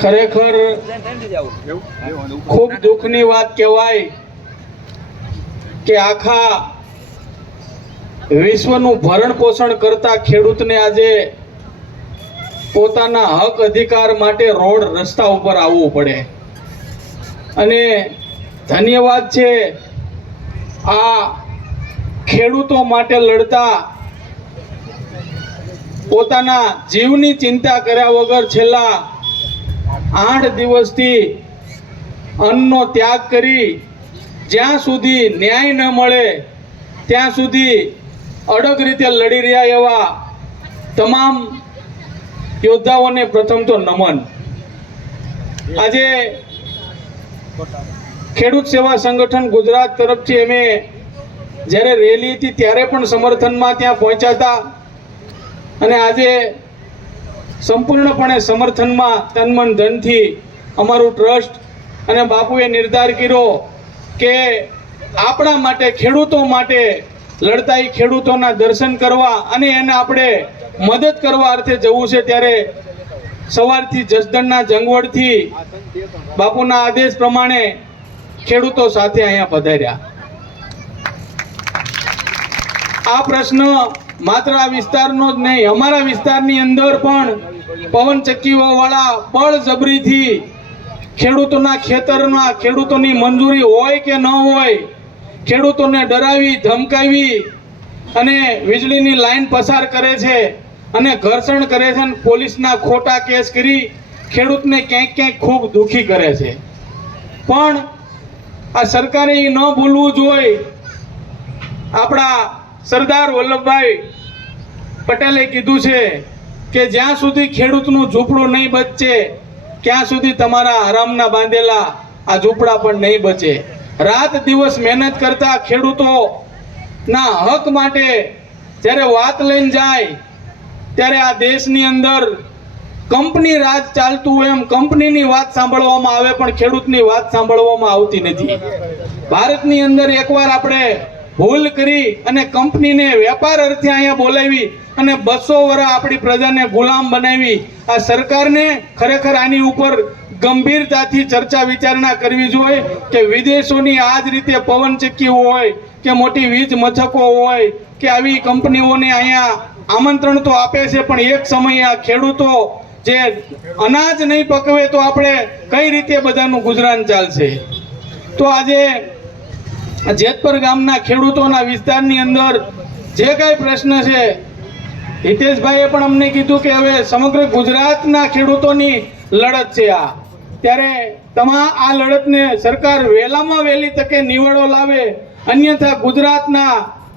ખરેખર ખૂબ દુઃખની વાત કહેવાય કે આખા વિશ્વનું ભરણ પોષણ કરતા ખેડૂતને આજે પોતાના હક અધિકાર માટે રોડ રસ્તા ઉપર આવવું પડે. અને ધન્યવાદ છે આ ખેડૂતો માટે લડતા, પોતાના જીવની ચિંતા કર્યા વગર છેલ્લા 8 દિવસથી અન્નનો ત્યાગ કરી જ્યાં સુધી ન્યાય ન મળે ત્યાં સુધી અડગ રીતે લડી રહ્યા એવા તમામ યોદ્ધાઓને પ્રથમ તો નમન. આજે ખેડૂત સેવા સંગઠન ગુજરાત તરફથી અમે જ્યારે રેલી હતી ત્યારે પણ સમર્થનમાં ત્યાં પહોંચ્યા હતા અને આજે સંપૂર્ણપણે સમર્થનમાં તનમન ધનથી અમારું ટ્રસ્ટ અને બાપુએ નિર્ધાર કર્યો કે આપણા માટે, ખેડૂતો માટે લડતા ખેડૂતોના દર્શન કરવા અને એને આપણે મદદ કરવા અર્થે જવું છે. ત્યારે સવારથી જસદણના જંગવડથી બાપુના આદેશ પ્રમાણે ખેડૂતો સાથે અહીંયા પધાર્યા. આ પ્રશ્ન માત્ર આ વિસ્તારનો જ નહીં, અમારા વિસ્તારની અંદર પણ પવનચક્કીઓ વાળા બળજબરીથી ખેડૂતોના ખેતરમાં ખેડૂતોની મંજૂરી હોય કે ન હોય, ખેડૂતોને ડરાવી ધમકાવી અને વીજળીની લાઈન પસાર કરે છે અને ઘર્ષણ કરે છે અને પોલીસના ખોટા કેસ કરી ખેડૂતને ક્યાંક ક્યાંક ખૂબ દુઃખી કરે છે. પણ આ સરકારે એ ન ભૂલવું જોઈએ. આપણા સરદાર વલ્લભભાઈ પટેલે કીધું છે કે જ્યાં સુધી ખેડૂતનું ઝૂંપડું નહીં બચે ત્યાં સુધી તમારા આરામના બાંધેલા આ ઝૂંપડા પણ નહીં બચે. રાત દિવસ મહેનત કરતા ખેડૂતોના હક માટે જ્યારે વાત લઈને જાય ત્યારે આ દેશની અંદર કંપની રાજ ચાલતું હોય એમ કંપનીની વાત સાંભળવામાં આવે પણ ખેડૂતની વાત સાંભળવામાં આવતી નથી. ભારતની અંદર એકવાર આપણે ભૂલ કરી અને કંપનીને વેપાર અર્થે અહીંયા બોલાવી અને 200 વર્ષ આપણી પ્રજાને ગુલામ બનાવી. આ સરકારને ખરેખર આની ઉપર ગંભીરતાથી ચર્ચા વિચારણા કરવી જોઈએ કે વિદેશોની આ જ રીતે પવનચક્કી હોય કે મોટી વીજ મથકો હોય કે આવી કંપનીઓને અહીંયા આમંત્રણ તો આપે છે પણ એક સમયે આ ખેડૂતો જે અનાજ નહીં પકવે તો આપણે કઈ રીતે બધાનું ગુજરાન ચાલશે. તો આજે જેતપર ગામના ખેડૂતોના વિસ્તારની અંદર જે કઈ પ્રશ્ન છે, હિતેશભાઈએ પણ અમને કીધું કે હવે સમગ્ર ગુજરાતના ખેડૂતોની લડત છે આ. ત્યારે આ લડતને સરકાર વહેલામાં વહેલી તકે નિવાડો લાવે, અન્યથા ગુજરાતના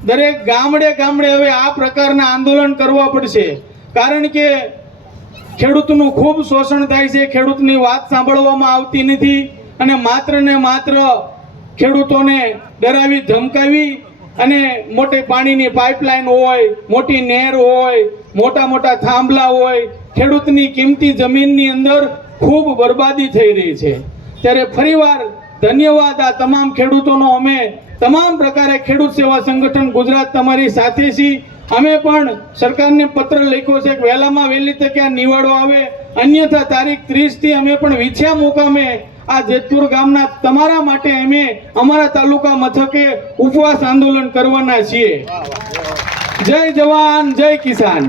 દરેક ગામડે ગામડે હવે આ પ્રકારના આંદોલન કરવા પડશે. કારણ કે ખેડૂતનું ખૂબ શોષણ થાય છે, ખેડૂતની વાત સાંભળવામાં આવતી નથી અને માત્ર ને માત્ર ખેડૂતોને ડરાવી ધમકાવી અને મોટી પાણીની પાઇપલાઇન હોય, મોટી નહેર હોય, મોટા મોટા થાંભલા હોય, ખેડૂતની કિંમતી જમીનની અંદર ખૂબ બરબાદી થઈ રહી છે. ત્યારે ફરીવાર ધન્યવાદ આ તમામ ખેડૂતોનો. અમે તમામ પ્રકારે ખેડૂત સેવા સંગઠન ગુજરાત તમારી સાથે છીએ. અમે પણ સરકારને પત્ર લખ્યો છે કે વહેલામાં વહેલી તકે આ નિવાડો આવે, અન્યથા તારીખ 30 થી અમે પણ વિછ્યા મુકામે આ જેતપુર ગામના તમારા માટે અમે અમારા તાલુકા મથકે ઉપવાસ આંદોલન કરવાના છીએ. જય જવાન જય કિસાન.